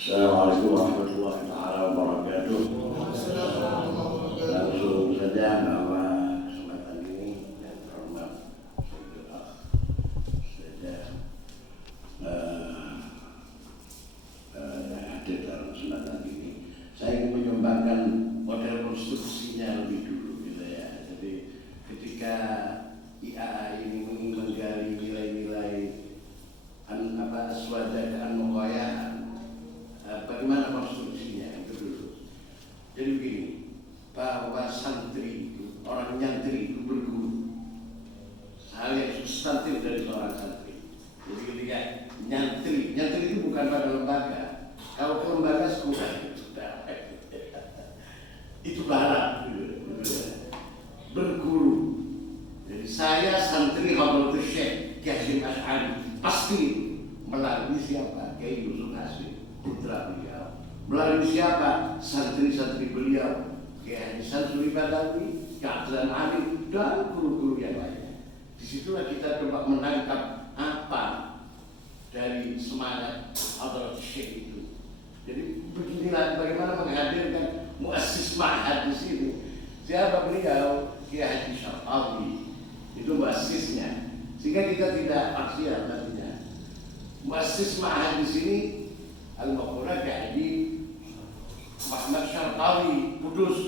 Assalamualaikum warahmatullahi wabarakatuh. Langsung saja bahwa kesempatan ini yang terhormat saja yang hadir dalam kesempatan ini. Saya ingin menyumbangkan model konstruksinya lebih dulu, gitu ya. Jadi ketika IAA ini menggali nilai-nilai aswaja dan muqayyah, bagaimana konstruksinya itu dulu. Jadi begini, bahwa santri itu, orang nyantri itu berguru, hal yang substantif dari seorang santri. Jadi ketika nyantri itu bukan pada lembaga. Kalau ke lembaga sekolah itu barat, berguru. Jadi saya santri Hadratus Syekh Kiai Hasyim Asy'ari, pasti melalui siapa? Kiai Yusuf Hasyim, putra beliau. Melalui siapa? Santri-santri beliau, Kiai Samsuri Badawi, Kiai Abdul Ali, dan guru-guru yang lainnya. Disitulah kita coba menangkap apa dari semangat Hadratus Syekh itu. Jadi beginilah bagaimana menghadirkan muassis ma'had di sini. Siapa beliau? Kiai Haji Syarqawi, itu muassisnya. Sehingga kita tidak parsial nantinya. Muassis ma'had di sini Al-Maqurah Kiai Haji Muhammad Syarqawi, Kudus,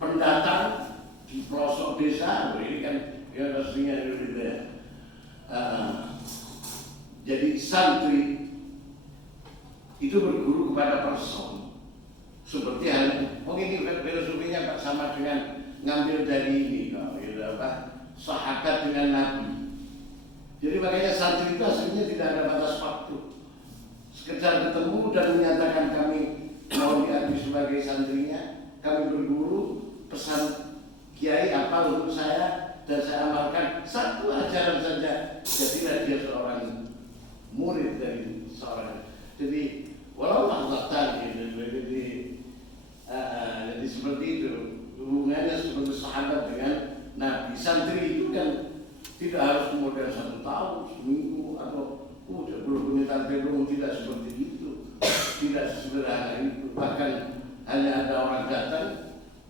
pendatang di pelosok desa. Ini kan ya resminya gitu ya. Jadi santri itu berguru kepada person, seperti hal mungkin filosofinya Pak sama dengan ngambil dari ini, gitu apa? Sahabat dengan Nabi. Jadi makanya santri itu aslinya tidak ada batas waktu. Sekedar ketemu dan menyatakan kami mau diakui sebagai santrinya, kami berguru, pesan kiai apa untuk saya dan saya amalkan satu ajaran saja. Jadilah dia seorang murid dari seorang. Jadi walau Allah jadi seperti itu hubungannya seperti sahabat dengan Nabi. Santri itu kan tidak harus kemudian 1 tahun, seminggu atau belum punya target, tidak seperti itu, tidak sesederhana itu. Bahkan hanya ada orang datang,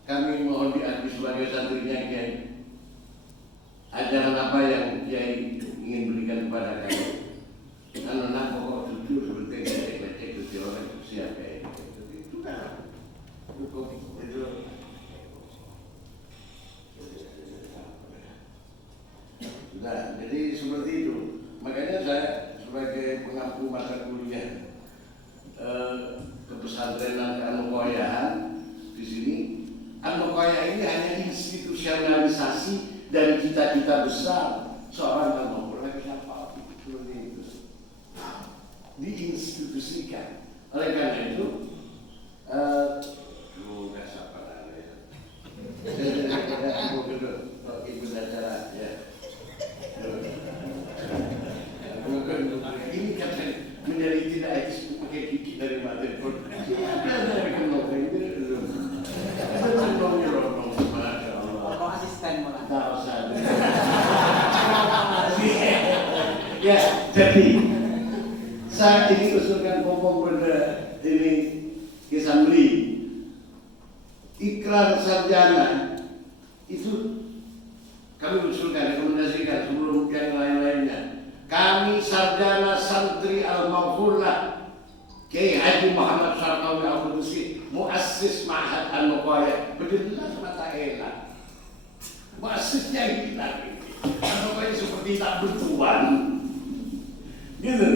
kami mohon diakui sebagai santrinya Kiai. Ajaran apa yang Kiai ingin berikan kepada kami? Anak pokok jujur seperti itu orang siapa itu kan hukum itu. Nah, jadi seperti itu. Makanya saya sebagai pengampu mata kuliah kepesantrenan Al-Muqayyahan di sini, Al-Muqayyah ini hanya institusionalisasi dari cita-cita besar seorang Al-Muqayyah siapa seperti itu, diinstitusikan. Oleh karena itu, nggak siapa ya. Ibu acara ya. Ini kan menjadi tidak etis pakai gigi dari mati pun. Asisten malah. Tak usah. Ya, jadi saat ini usulkan pokok pada ini Kisambli ikrar sarjana itu kami usulkan, rekomendasikan sebelum yang lain-lainnya. Kami sarjana santri Al-Maghfurlah Kiai Haji Muhammad Syarqawi Al-Qudusi, muassis Ma'had Al-Muqayyah, begitu mata enak. Muassisnya hilang. Al-Muqayyah seperti tak bertuan. Gitu.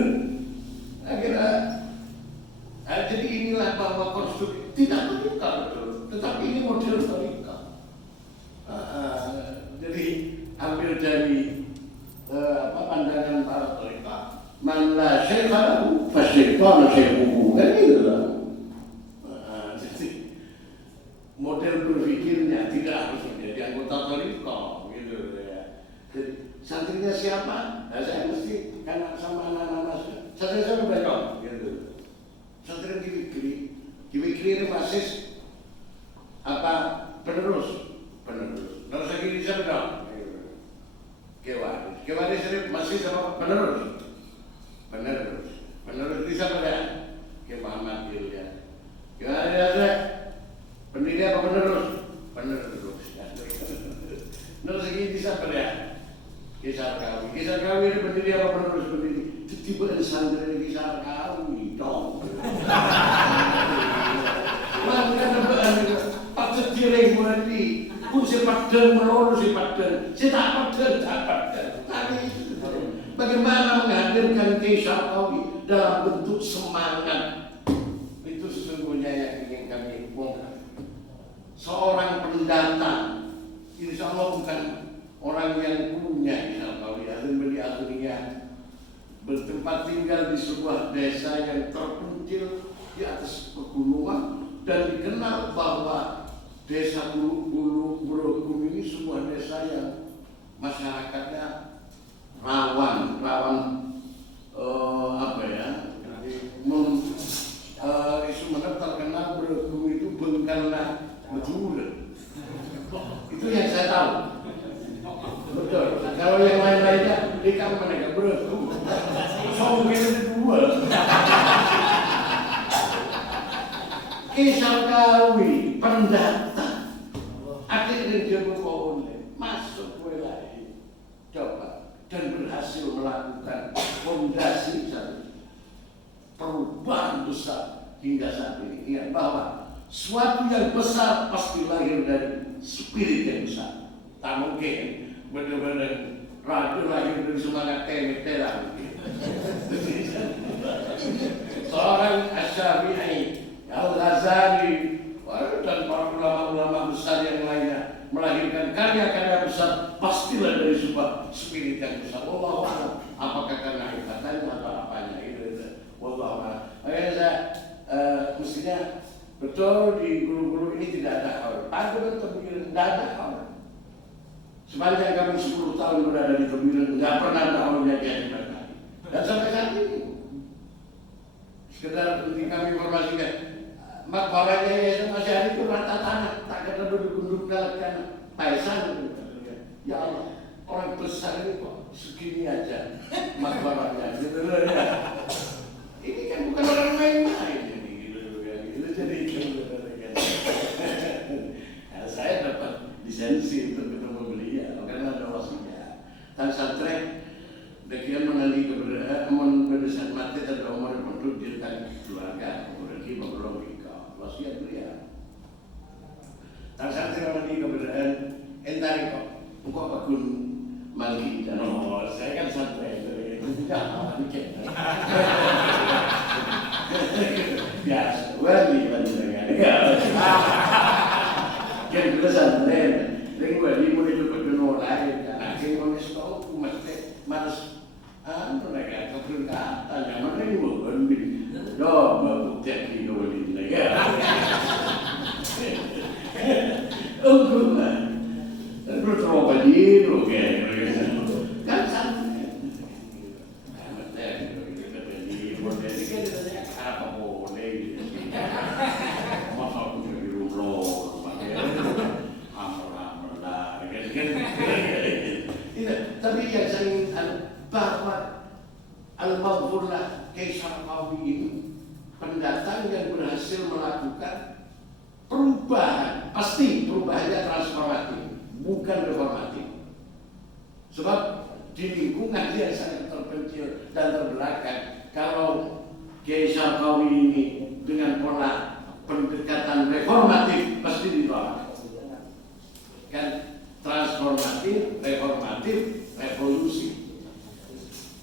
Akhirnya jadi inilah bahwa konstruksi tidak terbuka betul, tetapi ini model terbuka. Jadi ambil dari pandangan para tarekat, man la syekha lahu fasyaitanu syaikhuhu, kan gitu lah. Jadi model berpikirnya tidak harus menjadi anggota tarekat, gitu ya. Jadi santrinya siapa? Nah, saya mesti kan sama anak-anak santri saya banyak, gitu. Santri Kiwikri ini masih apa penerus. Kalau saya gini saya bilang Kewaris masih sama penerus. Penerus itu siapa ya? Ke Muhammad padel melulu si padel, si tak padel. Tapi bagaimana menghadirkan Kiai Syarqawi dalam bentuk semangat, itu sesungguhnya yang ingin kami bongkar. Seorang pendatang, insya Allah bukan orang yang punya Syarqawi, akhirnya bertempat tinggal di sebuah desa yang terpencil di atas pegunungan, dan dikenal bahwa desa Bulukum ini sebuah desa yang masyarakatnya rawan Sumenep terkenal Bulukum itu bengkala betul. Itu yang saya tahu. Betul. Kalau yang lain-lainnya di kamu mereka Bulukum. Soalnya dua. Kiai Syarqawi pendatang, akhirnya dia berkomunikasi masuk wilayah coba dan berhasil melakukan fondasi perubahan besar hingga saat ini. Ingat bahwa suatu yang besar pasti lahir dari spirit yang besar. Tak mungkin benar-benar radio lahir dari semangat teler. Seorang Asy-Syafi'i, Al-Ghazali, dan para ulama-ulama besar yang lainnya melahirkan karya-karya besar pastilah dari sebuah spirit yang besar. Wallahu a'lam. Apakah karena ikatannya atau apanya itu. Wallahu a'lam. Makanya saya mestinya betul di guru-guru ini tidak ada hal. Ada Tebiran, tidak ada hal. Sepanjang kami 10 tahun berada di Tebiran, tidak pernah ada hal-nya diajarkan. Dan sampai saat ini sekedar untuk kami informasikan, makbaranya Yayasan Masyarakat itu rata tanah, tak kena duduk-duduk dalam paisan. Ya Allah, orang besar ini kok segini aja makbaranya. Ini kan bukan orang main-main ini. Jadi saya dapat lisensi untuk ketemu beliau karena ada wasiat. Dan santri bagian mengenali keberadaan mendesak mati dan umur mendudukkan keluarga kemudian kita berlogika wasiat beliau. Dan santri mengenali keberadaan entari kok engkau bakun mandi dan saya kan santri tidak mungkin biasa wali kan kita santri ring wali mulai itu berkenal lain akhirnya menesto mesti malas mereka keberkatan yang mana ini bukan bukti yang wali negara terus terlalu banyak kan sampai apa boleh masa aku jadi rumloh amal-amal lah tapi yang saya ingin bahwa Al-Maghfurlah Kiai Syarqawi ini pendatang yang berhasil melakukan perubahan, pasti perubahannya transformatif, bukan reformatif. Sebab di lingkungan yang sangat terpencil dan terbelakang, kalau Kiai Syarqawi ini dengan pola pendekatan reformatif pasti ditolak. Kan transformatif, reformatif, revolusi.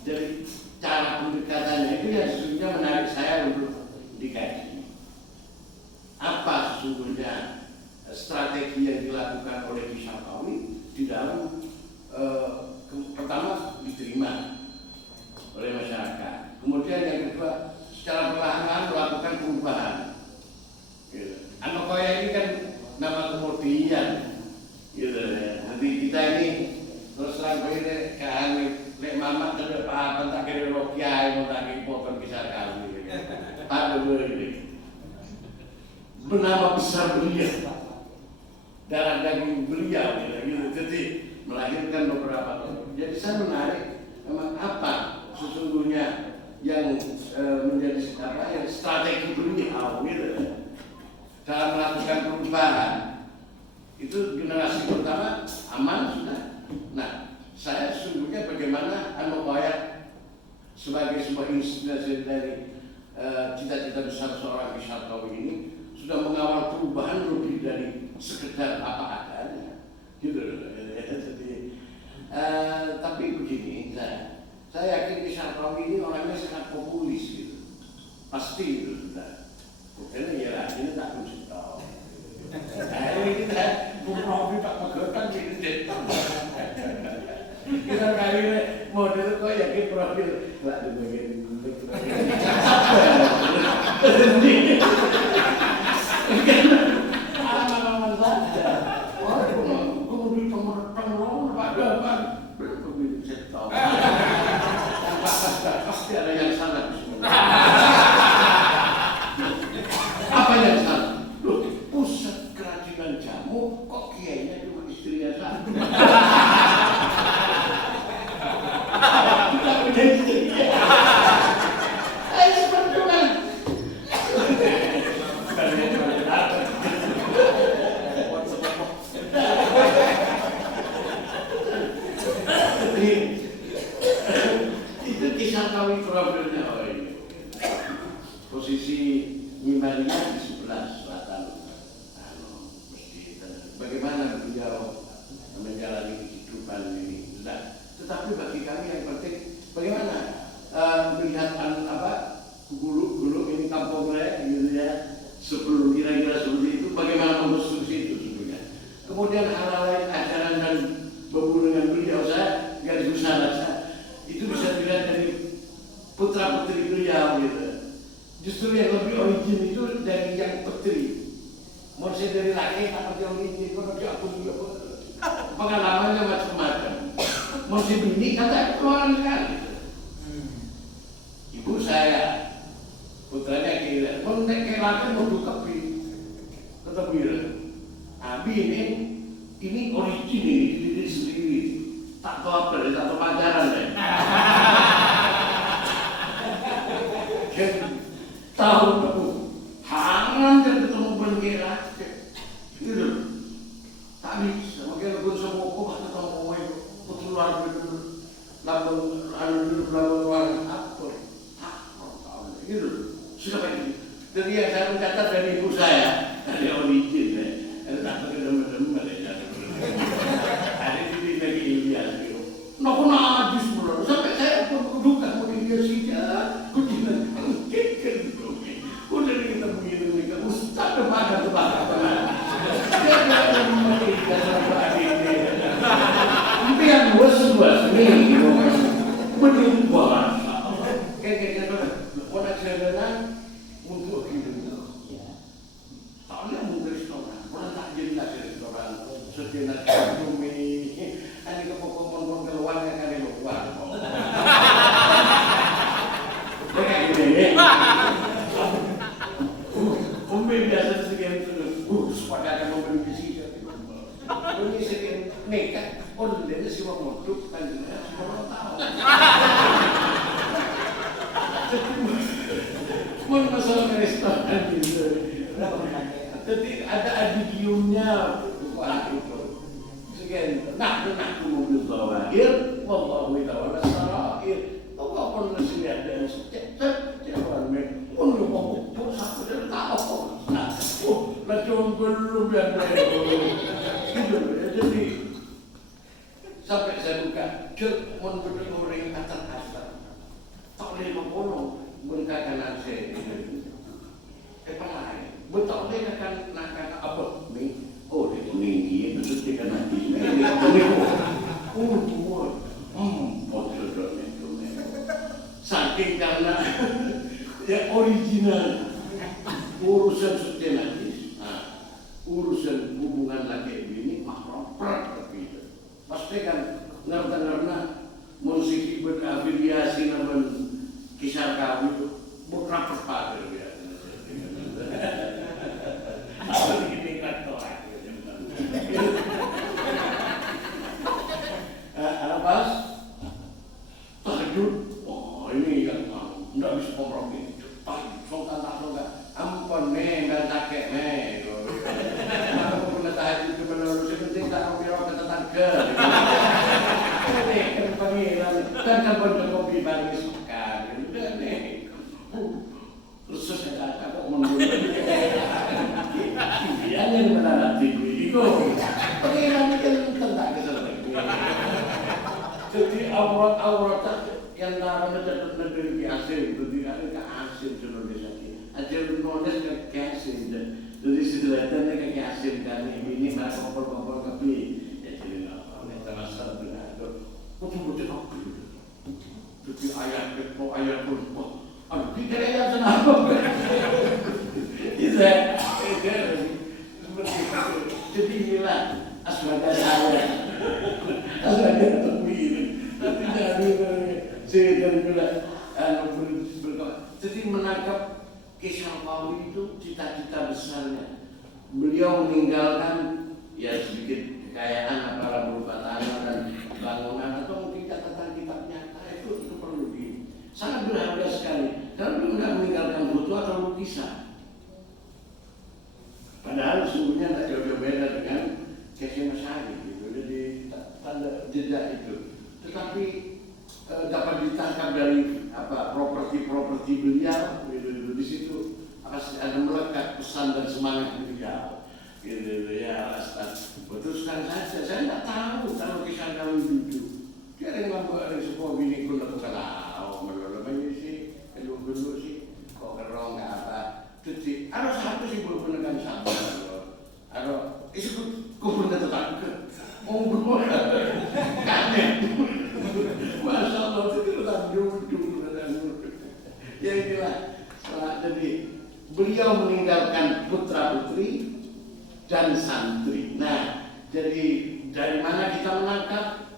Jadi cara pendekatannya itu yang sesungguhnya menarik saya untuk dikaji. Apa sesungguhnya strategi yang dilakukan oleh Kiai Syarqawi di dalam pertama diterima oleh masyarakat, kemudian yang kedua secara perlahan-lahan melakukan perubahan. Anokoya ini kan nama kemudian, gitu ya. Nanti kita ini terus terang ini kami lek mamak tidak apa tak kira rokiai mau tak potong kisah kami. Ada ini bernama besar beliau, darah daging beliau, gitu. Jadi melahirkan beberapa tahun. Jadi saya menarik memang apa sesungguhnya yang menjadi yang strategi beliau, gitu, dalam melakukan perubahan. Itu generasi pertama aman sudah. Nah, saya sesungguhnya bagaimana Anokoya sebagai sebuah inspirasi dari cita-cita besar seorang Kiai Syarqawi ini sudah mengawal perubahan lebih dari sekedar apa adanya. gitu. Jadi tapi begini, saya yakin di Sarkawi ini orangnya sangat populis gitu, pasti itu sudah. Karena ya ini tak kunci tahu. Ini kita ngobrol Pak Magetan gitu. Kita kali ini model kok yakin profil nggak dibagian aman-aman saja. Kemudian pengelola Pak berapa duit saya tahu. Pasti ada yang salah. Apa yang salah? Loh, pusat kerajinan jamu kok kiainya cuma istrinya satu. Kita punya istrinya. Ayo seperti itu kisah kami problemnya ini. Posisi Mimarinya di sebelah selatan. Bagaimana beliau menjalani kehidupan ini? Tetapi bagi kami yang penting bagaimana melihat gulung ini kampung gitu ya, sebelum kira-kira seperti itu, bagaimana konstruksi itu sebenarnya. Kemudian hal lain ajaran dan hubungan beliau saya garis besar saja itu bisa dilihat dari putra putri beliau gitu. Justru yang lebih origin itu dari yang putri. Mau saya dari laki tapi yang origin kalau dia aku juga pengalamannya macam-macam. Mau saya bini kata keluaran sekali. Ibu saya putranya kira, mau naik laki mau buka tetap bilang, abi ini origin ini sendiri. Tak tahu apa deh, tak tahu pelajaran deh. Tahu aku hangat dan ketemu bendera, gitu. Tak bisa, makanya aku semua kok ketemu keluar gitu, lambung luar apa, tahu, gitu. Sudah begini. Jadi yang saya mencatat dari ibu saya, dari origin, ada tak berdemen-demen ya. Ada di lagi Ilyas gitu. Nak najis mula. Sampai saya pun duka mau Ilyas saja. Kudinan kekek gitu. Udah kita begini nih, Ustaz pada terbakar. Dia ada memberikan apa ini. Tapi yang luas nih, benih bahasa. Kayak orang sederhana untuk hidup. Tak boleh mungkin restoran. Orang tak jelas restoran. Sejenak cumi. Ini kepokok-pokok keluar yang ada keluar. Kayak gini. Umi biasa sekian supaya ada membeli besi. Umi sekian nekat. Oh, dia semua moduk kan semua tahu. Mau masalah restoran gitu. Jadi ada adigiumnya bukan itu. Sekian nak mobil terakhir, wallahu ta'ala sarair. Kau pun masih ada sejak orang main. Untuk mau satu dari tahu. Nah, lacung belum yang gitu. Jadi sampai saya buka, cek mon betul orang atas. Tak boleh membunuh berkaitan saya. Kepala, betul boleh nak apa ni? Oh, ini itu sudah kena di sini. Bodoh itu. Saking karena ya original urusan sudah najis. Urusan hubungan laki bini mahram tapi pasti kan karena musik berafiliasi dengan kisah kawin bukan perpaduan ya. Ini kan pas tahajud, oh ini yang tidak bisa kompromi. Songkan tak songkan, ampun nih nggak sakit nih. Aku pernah tahajud cuma lalu sepenting tak kopi rokok tetangga. Ini kan pangeran, kan pernah kopi bagi suka, udah nih. Terus saya kata kok menurut dia yang menarik itu. Pangeran aurat-aurat yang namanya dapat negeri asing, jadi ke asing Indonesia ini. Ajar nulis ke asing, jadi sederhananya ke asing kan ini mereka ngobrol-ngobrol ke ya jadi apa? Terasa dengan itu, kucing-kucing apa? Jadi ayat pun, aduh kita ayat kenapa? Itu seperti itu. Jadi inilah aswaja saya, aswaja terpilih. Tapi jadi saya bilang, jadi menangkap Syarqawi itu cita-cita besarnya. Beliau meninggalkan ya sedikit kekayaan apabila berupa tanah dan bangunan atau mungkin catatan kitab nyata itu perlu sangat berharga sekali. Karena beliau tidak meninggalkan foto atau lukisan. Padahal sesungguhnya tidak jauh-jauh beda dengan Hasyim Asy'ari gitu. Jadi tanda jejak itu. Tetapi dapat ditangkap dari properti beliau gitu. Di situ ada melekat pesan dan semangat beliau gitu ya. Teruskan saja, saya tidak tahu kalau kisah kami itu dia ada yang membuat sebuah bini pun aku tahu melulu sih dulu sih kok kerong nggak apa jadi harus satu sih belum menekan satu ada itu kubur tetap ngomong kaget masya Allah itu tetap duduk ya inilah jadi beliau meninggalkan putra putri dan santri. Nah, jadi dari mana kita menangkap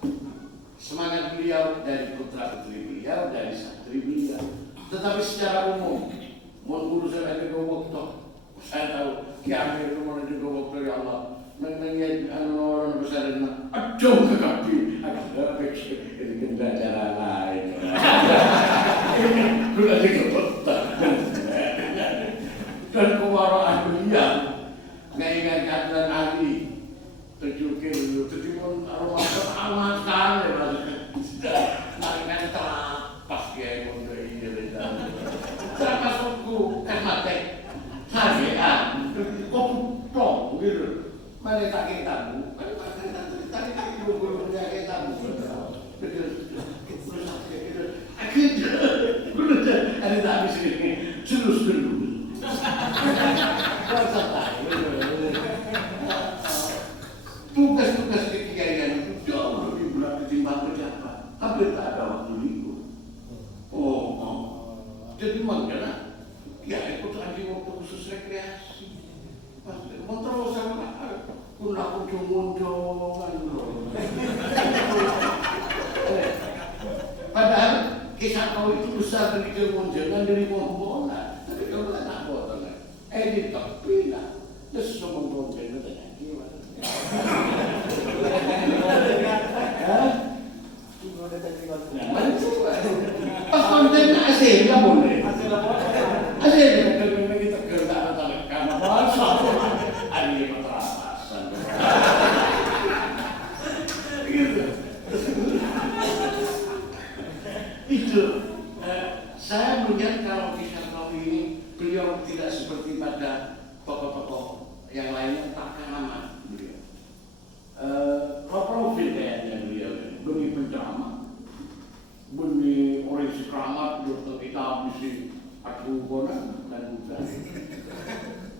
semangat beliau? Dari putra putri beliau, dari santri beliau. Tetapi secara umum, mau urusan ada waktu, saya tahu kiamat itu mau juga waktu ya Allah. Mengenai orang besar dan aduh kekaki, ada ini cara lain. Sudah dikepetak dan kewaraan beliau. Ngai katakan ahli terjukir dulu, terjun aroma amat sekali kan terapas kayak muda ini dan terapas suku mati sajian kok plong gitu mana tak kitamu tak dulu kitamu akhirnya ada tak habis ini terus dulu tugas-tugas kekiaian itu jauh lebih berat ketimbang pejabat. Hampir tak ada waktu libur. Jadi makanya kiai itu tadi waktu khusus rekreasi. Mau terus sama kuna muncul-munculan. Padahal kisah kau itu besar dari kemunculan dari pompolan. Tapi kalau tak potong, di tepi lah. Terus semua pompolan itu pas kontennya asing nggak boleh asing kalau kita kerja antara karena bahasa ada yang materasan gitu itu saya melihat kalau kisah kau ini beliau tidak seperti pada tokoh-tokoh yang lainnya tak aman beliau profil kayaknya beliau beni penceramah, beni orasi keramat, dokter kita habis aku konan dan bukan.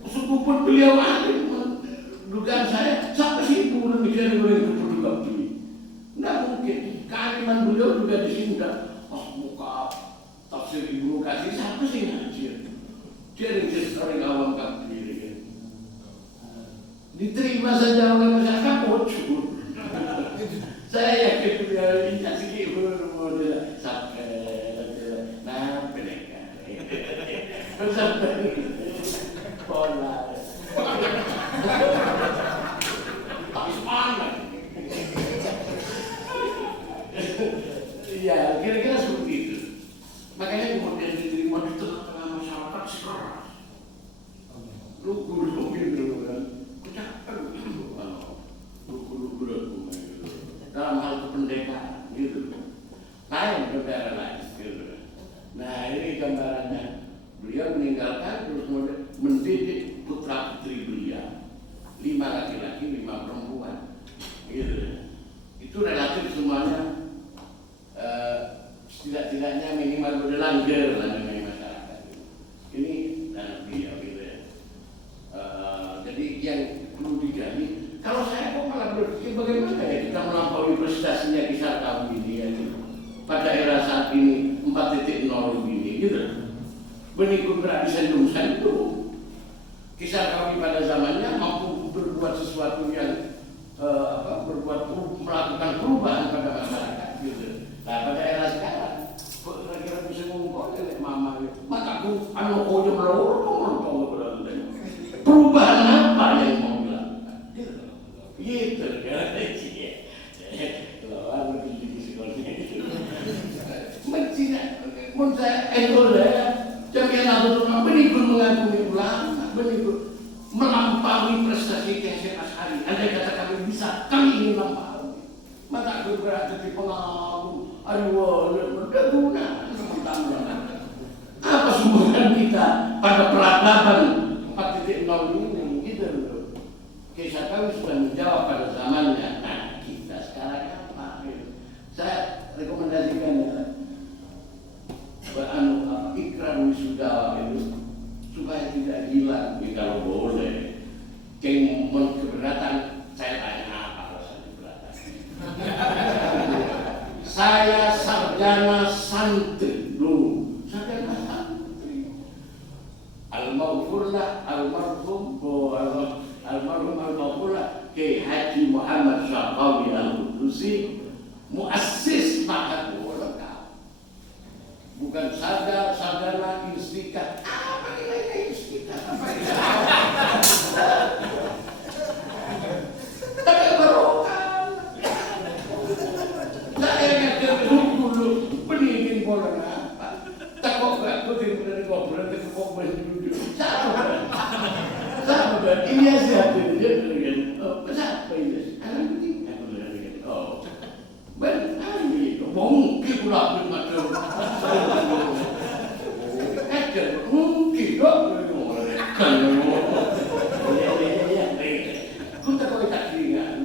Sukupun beliau ada, dugaan saya sampai sih turun dikira goreng kepedulian ini. Nggak mungkin, kealiman beliau juga di sini dah. Muka tafsir Ibnu Katsir sampai sih ngajir. Dia orang awam kafir. Diterima saja oleh masyarakat bocor. Saya yakin beliau ini asik model sampai mereka sampai pola tapi semangat ya kira-kira seperti itu makanya kemudian diterima di tengah-tengah masyarakat sekeras lu guru gitu kan dalam hal kependekaan gitu lain negara lain gitu. Nah ini gambarannya beliau meninggalkan terus mendidik putra putri beliau 5 laki-laki 5 perempuan gitu. Itu relatif semuanya yang perlu digali. Kalau saya kok malah berpikir bagaimana ya kita melampaui prestasinya Kisar Kaum ini ya, pada era saat ini 4.0 ini gitu. Benih berat bisa dirumuskan itu. Kisar Kaum pada zamannya mampu berbuat sesuatu yang melakukan perubahan pada masyarakat gitu. Nah pada era sekarang kok kira-kira bisa ngomong mama mataku anu koyo melorong perubahan apa yang mau dilakukan gitu kan lawan begitu sekolahnya mencina mun saya jangan aku benikun mengagumi ulama benikun melampaui prestasi Hasyim Asy'ari. Andai kata kami bisa, kami ingin melampaui. Maka aku berada di pengalaman, aduh, berguna. Apa sumbangan kita pada peradaban 4.0 ini? Gitu loh. Kisah kami sudah menjawab pada zamannya. Nah, kita sekarang apa? Saya rekomendasikan ikrar wisuda itu supaya tidak hilang. Kalau boleh, yang keberatan saya tanya apa alasan keberatan? Saya sarjana santri dulu, sarjana santri. Al-Maghfurlah almarhum Kiai Haji Muhammad Syaqawi Al-Qudusi, muassis Ma'had Ulama. Bukan sarjana instika. Apa nilainya instika? Tapi barokah. Saya ngajar dulu pendidikan bola apa? Tak kok aku dari ngobrol ke kok dulu. Sama ini aja dia dengan apa ini? Anak ini aku dengan benar ini mungkin pula macam mungkin dok kan kita boleh tak ingat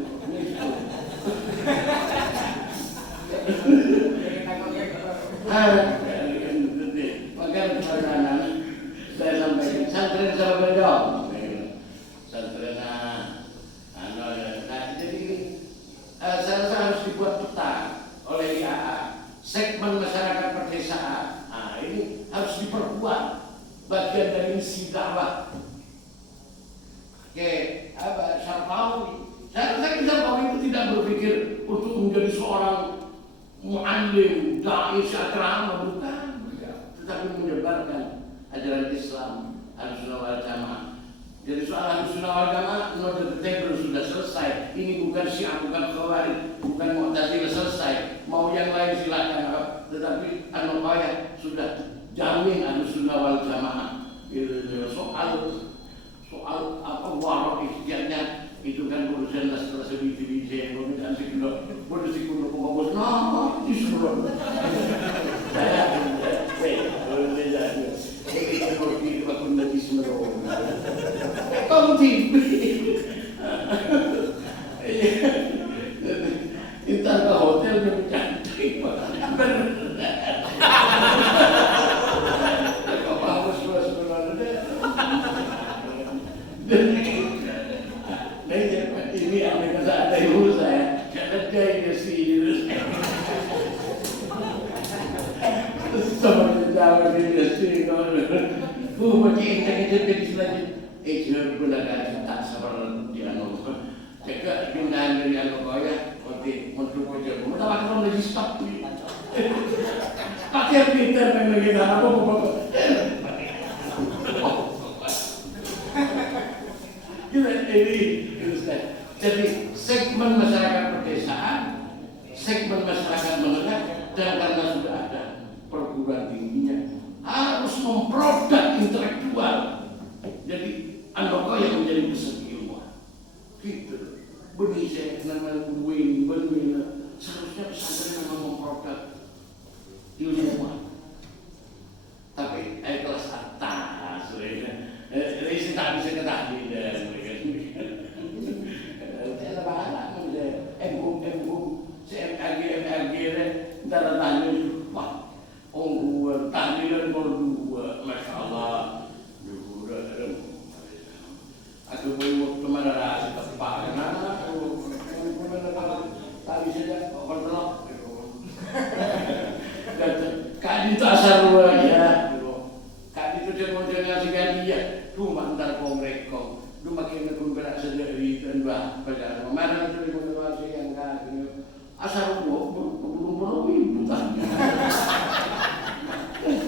makanya anak-anak saya sampaikan santri sama beliau santri jadi saya rasa harus dibuat peta oleh IAA segmen masyarakat perdesaan. Nah ini harus diperkuat bagian dari misi dakwah. Oke, Syarqawi. Saya rasa Syarqawi itu tidak berpikir untuk menjadi seorang mu'allim, dai syarqawi, bukan, tetapi menyebarkan ajaran Islam, Ahlussunnah wal Jamaah. Jadi soal Ahlussunnah wal Jamaah, not the table sudah selesai. Ini bukan Syiah, bukan Khawarij, bukan Mu'tazilah, selesai. Mau yang lain silakan, tetapi An-Nuqayyah sudah jamin Ahlussunnah wal Jamaah. Soal apa warok ikhtiarnya itu kan urusan setelah sebiji-biji yang tidak sekitar berdisikulah pembagus nah di seluruh saya seperti itu aku nanti seluruh kamu intan ke hotel yang cantik ini Amerika saat dahulu saya kerja industri terus sama jawab industri macam kita jadi selanjutnya gunakan tak sabar di anu jaga pindahan dari anu kaya untuk kerja kita akan lagi stop pakai Twitter kan lagi apa jadi segmen masyarakat perdesaan, segmen masyarakat menengah, dan karena sudah ada perguruan tingginya harus memproduk intelektual. Jadi An-Nuqayyah yang menjadi pusat ilmuwan. Gitu. Benih saya namanya benih seharusnya pesantren memang memproduk ilmuwan. Tapi kelas atas, ini tak bisa ketahui dan mereka. MRG darah tahlilan wah dua tahlilan baru dua masya Allah aku mau bentar kongrekong. Lu makin ngekumperak sendiri dan bah pada mana itu mengeluarkan yang kan asal belum ibutannya.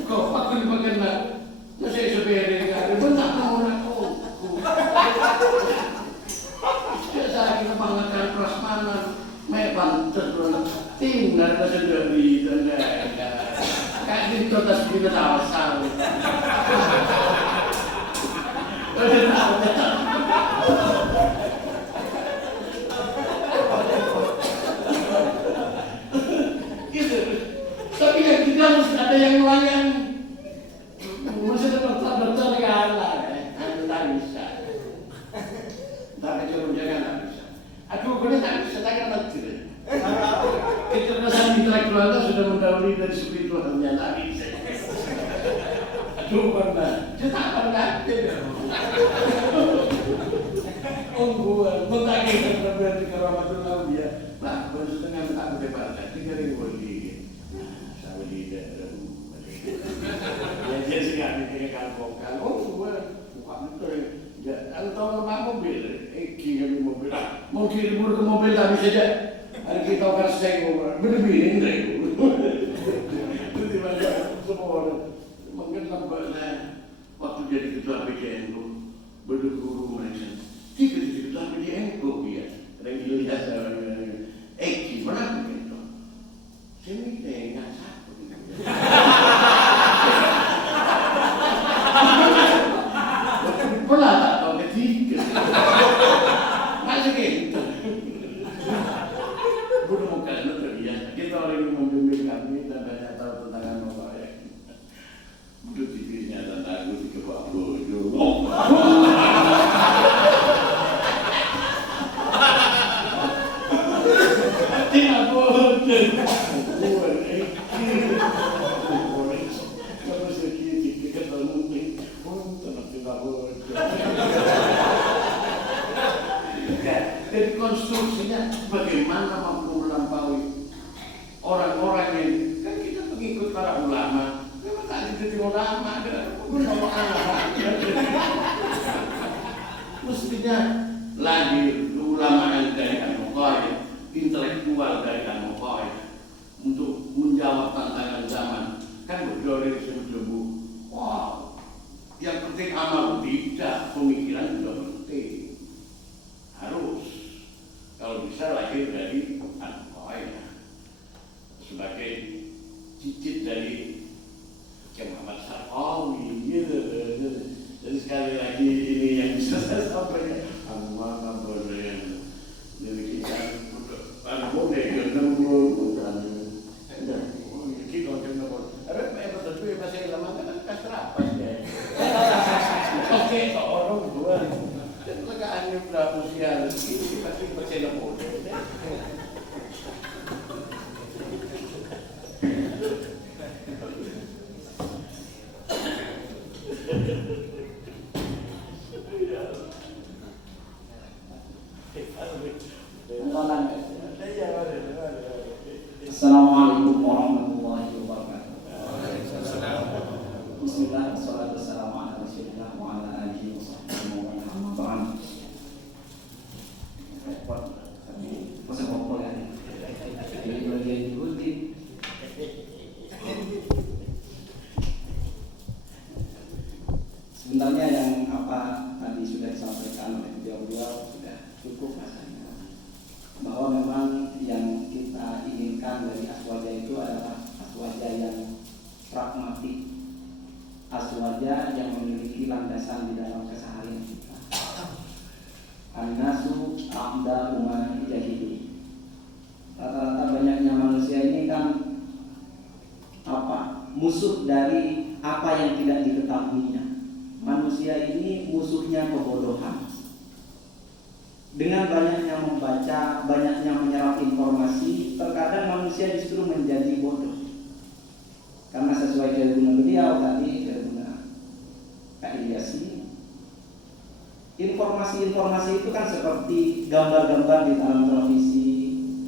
Kau pakai nak masih sebenarnya kan bentar mau aku. Saya kira mengatakan prasmanan memang terus tinggal sendiri dan kayak gitu terus kita tahu. Gitu. Tapi yang kita harus ada yang melayani. Masa dokter kalah, tak bisa. Tapi jangan bisa. Aku boleh tak bisa tak mati. Kecerdasan intelektualnya sudah mendahului dari spiritualnya tak bisa. Aduh pernah, dia tak pernah. Ungguan, mentagihkan berarti keramatul dia. Nah, baru setengah tak berdebat, tiga ribu lagi. Saya tidak. Ya dia sih nggak mikirnya kalpokan. Ungguan, bukan betul. Ya, kalau tahu mobil, kirim mobil. Mau kirim ke mobil tak bisa aja. Hari kita akan saya berbeda enggak itu. Itu di mana semua orang mungkin nampaknya waktu jadi ketua PJN itu berdukung mereka. Tiga ketua PJN kok dia. Ada yang dilihat orang gimana begitu? Saya mikir nggak satu. Pola tak tahu ketiga. Masih gitu. Belum bukan terbiasa. Kita orang yang membimbing kami dan banyak tahu tentang apa ya. Udah tipisnya tentang aku di kebak bodoh. Tidak boleh. Kalau sedikit kita mungkin tidak boleh. Jadi konstruksinya bagaimana mampu melampaui orang-orang yang kan kita pengikut para ulama. Memang tak jadi ulama, menolak anak. Mestinya lahir ulama dari Al-Muqayyid, intelektual dari Al-Muqayyid untuk menjawab tantangan zaman. Kan berdiri sebelum wow, yang penting amal tidak, pemikiran juga penting. Harus kalau bisa lahir dari Al-Muqayyid sebagai cicit dari Muhammad Sarqawi gitu. Jadi sekali lagi ini yang bisa saya sampaikan. Amma boleh jadi kita boleh ketemu dan kita ketemu. Apa betul bahasa lama kan kasrapas ya. Oke, orang dua. Legaannya berapa usia ini pasti bersih boleh. Assalamualaikum warahmatullahi wabarakatuh. Bismillah, wassalatu wassalamu ala rasulillah wa ala alihi wa sahbihi wa man wala. Masa ngomong ya? Ini bagian diikuti. Sebenarnya yang apa tadi sudah disampaikan oleh beliau sudah cukup rasanya, bahwa memang yang kita inginkan dari aswaja itu adalah aswaja yang pragmatik, aswaja yang memiliki landasan di dalam keseharian kita. An-nasu a'da umma jahili. Rata-rata banyaknya manusia ini kan musuh dari apa yang tidak diketahuinya. Manusia ini musuhnya kebodohan. Dengan banyaknya membaca, banyaknya menyerap informasi, terkadang manusia justru menjadi bodoh. Karena sesuai keilmuan beliau tadi, keilmuan Kak Ilyasi, informasi-informasi itu kan seperti gambar-gambar di dalam televisi,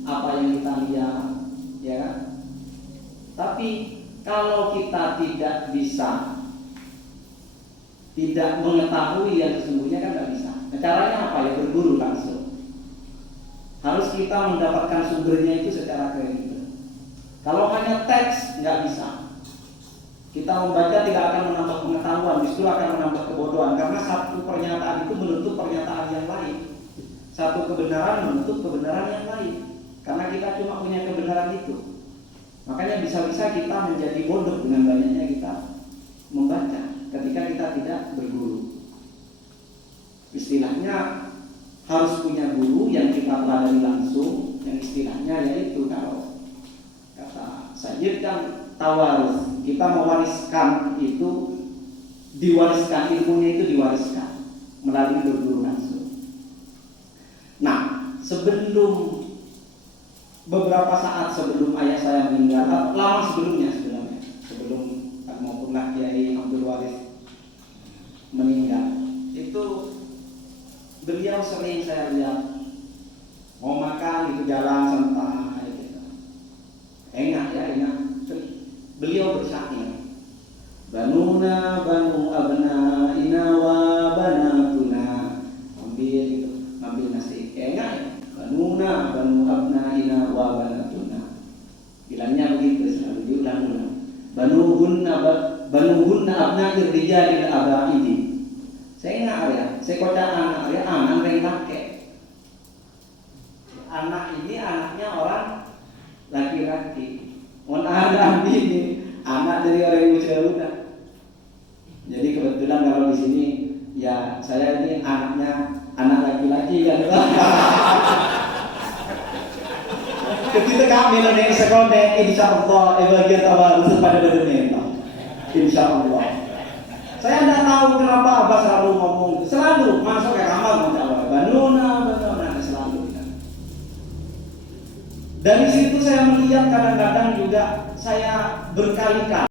apa yang kita lihat, ya kan? Tapi kalau kita tidak bisa tidak mengetahui yang sesungguhnya kan nggak bisa. Nah, caranya apa ya? Berguru langsung. Harus kita mendapatkan sumbernya itu secara kredibel. Kalau hanya teks nggak bisa. Kita membaca tidak akan menambah pengetahuan, justru akan menambah kebodohan. Karena satu pernyataan itu menutup pernyataan yang lain. Satu kebenaran menutup kebenaran yang lain. Karena kita cuma punya kebenaran itu. Makanya bisa-bisa kita menjadi bodoh dengan banyaknya kita membaca ketika kita tidak berguru. Istilahnya harus punya guru yang kita pelajari langsung, yang istilahnya yaitu kalau kata Sayyid kan tawarus, kita mewariskan itu, diwariskan, ilmunya itu diwariskan melalui berguru langsung. Nah, beberapa saat sebelum ayah saya meninggal, lama sebelumnya sebenarnya, sebelum maupun Kiai Abdul Waris meninggal, itu beliau sering saya lihat mau makan itu jalan santai gitu. Enak. Beliau bersyair, banuna banu abnaina wa banatuna, ambil nasi enak ya. Banuna banu abnaina wa banatuna. Bilangnya begitu selalu diulang-ulang. Banuhunna abnair rijalil abaidi. Saya ingat ya, saya kocak anak ya, anak yang pakai. Anak ini anaknya orang laki-laki. Anak ini anak dari orang yang muda. Jadi kebetulan kalau di sini ya saya ini anaknya anak laki-laki kan. Ketika kami dari sekolah, insya Allah bagian tawarus pada dunia. Insya Allah. Saya tidak tahu kenapa Abah selalu ngomong, selalu masuk ke kamar menjawab banuna selalu. Dari situ saya melihat kadang-kadang juga saya berkali-kali